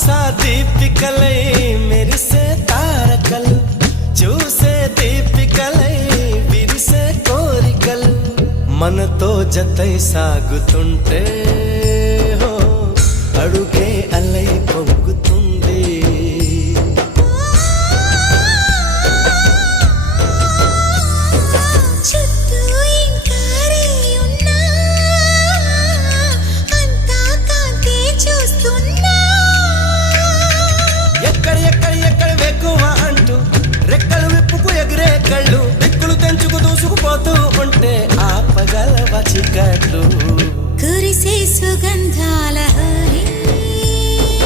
ఆశా దీపికలై మెరిసే తారకలు చూసే దీపికలై విరిసే కోరికలు మనతో జతై సాగుతుంటే హో అడుగే అలై పొంగుతుంది ఎక్కడ వెక్కువ అంటూ రెక్కలు విప్పుకు ఎగిరే కళ్ళు దిక్కులు తెంచుకు దూసుకుపోతూ ఉంటే ఆపగలవ చికట్లు కురిసే సుగంధ